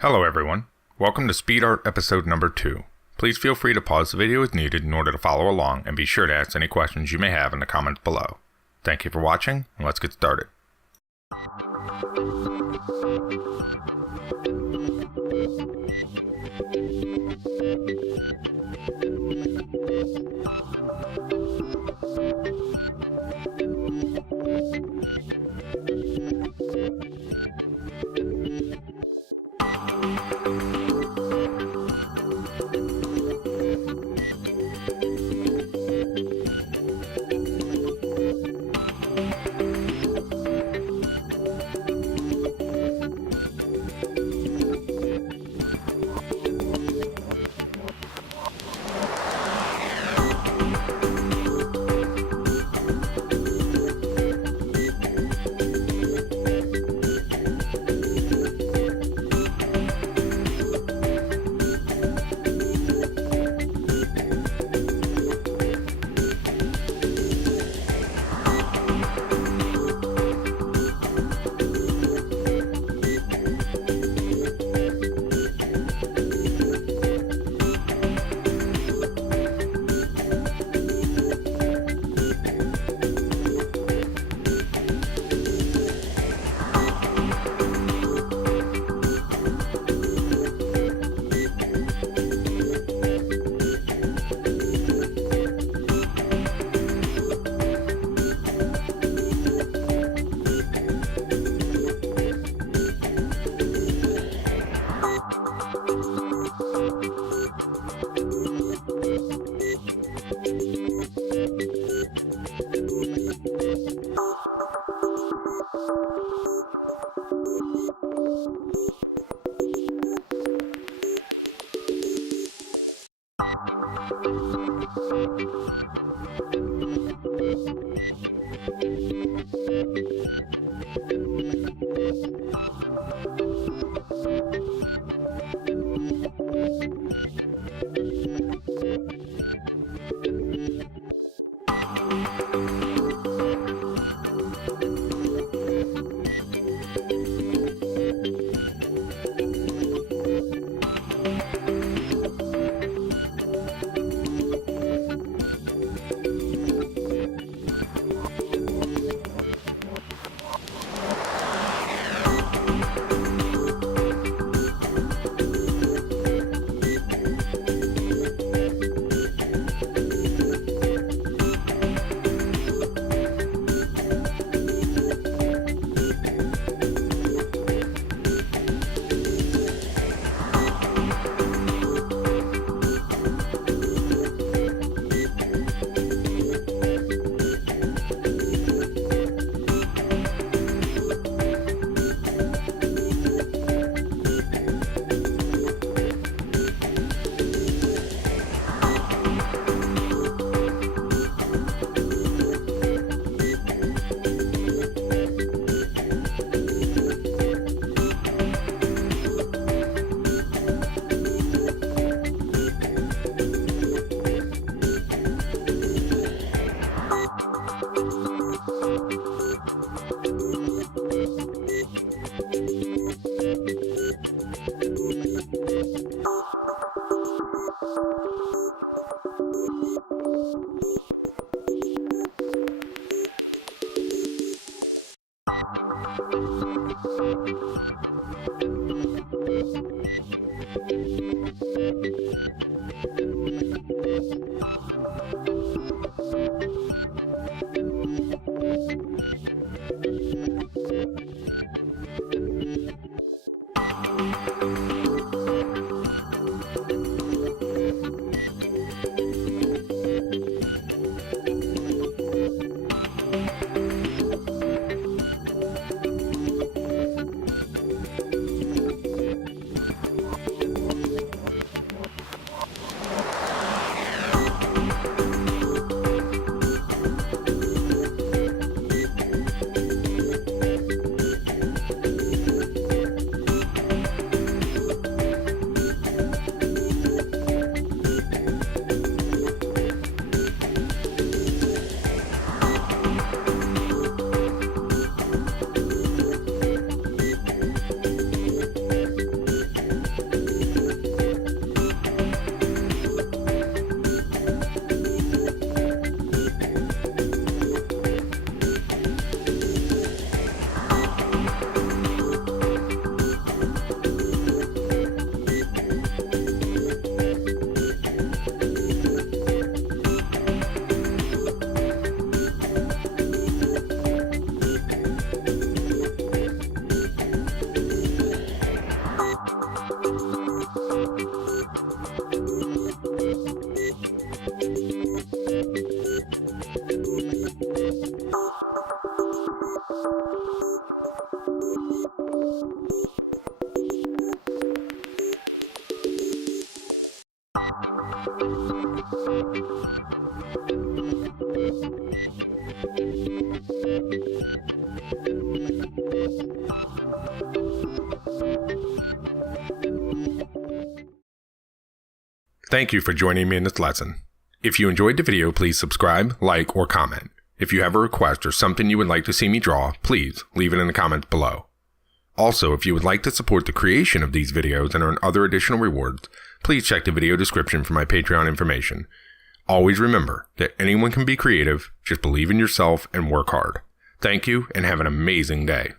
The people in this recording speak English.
Hello everyone, welcome to Speed Art episode number 2. Please feel free to pause the video as needed in order to follow along, and be sure to ask any questions you may have in the comments below. Thank you for watching, and let's get started. Thank you for joining me in this lesson. If you enjoyed the video, please subscribe, like, or comment. If you have a request or something you would like to see me draw, please leave it in the comments below. Also, if you would like to support the creation of these videos and earn other additional rewards, please check the video description for my Patreon information. Always remember that anyone can be creative, just believe in yourself and work hard. Thank you and have an amazing day.